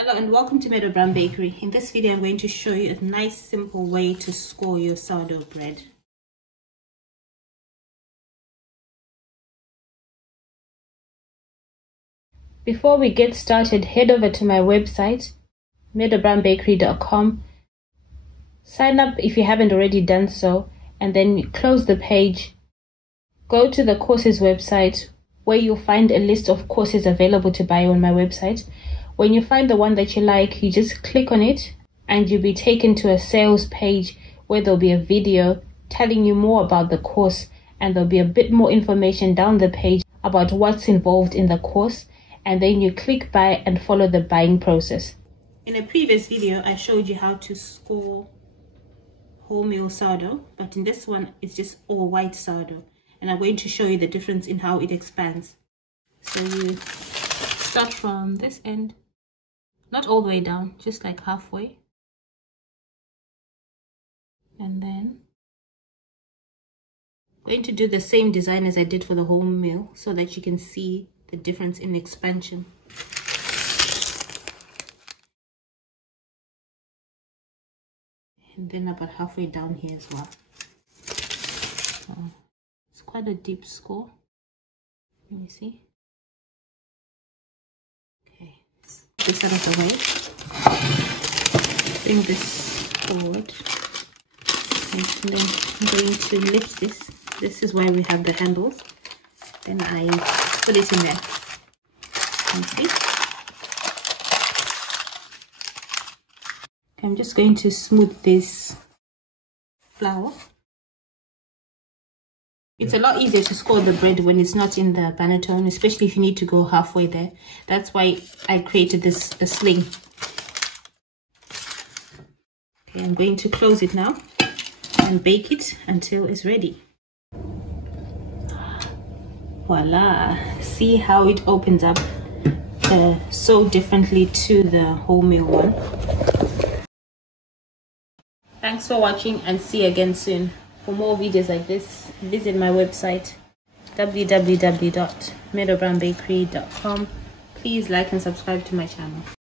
Hello and welcome to Meadow Bakery. In this video I'm going to show you a nice simple way to score your sourdough bread. Before we get started, head over to my website meadowbakery.com. Sign up if you haven't already done so, and then close the page. Go to the courses website where you'll find a list of courses available to buy on my website. When you find the one that you like, you just click on it and you'll be taken to a sales page where there'll be a video telling you more about the course, and there'll be a bit more information down the page about what's involved in the course, and then you click buy and follow the buying process. In a previous video, I showed you how to score wholemeal sourdough, but in this one, it's just all white sourdough, and I'm going to show you the difference in how it expands. So you start from this end. Not all the way down, just like halfway. And then I'm going to do the same design as I did for the wholemeal so that you can see the difference in expansion. And then about halfway down here as well. So it's quite a deep score. Let me see. This out of the way, bring this forward, and then I'm going to lift this. This is why we have the handles. Then I put it in there. Okay. I'm just going to smooth this flour. It's a lot easier to score the bread when it's not in the panettone, especially if you need to go halfway there. That's why I created a sling. Okay, I'm going to close it now and bake it until it's ready. Voila! See how it opens up so differently to the wholemeal one. Thanks for watching and see you again soon. For more videos like this, visit my website www.meadowbakery.com. Please like and subscribe to my channel.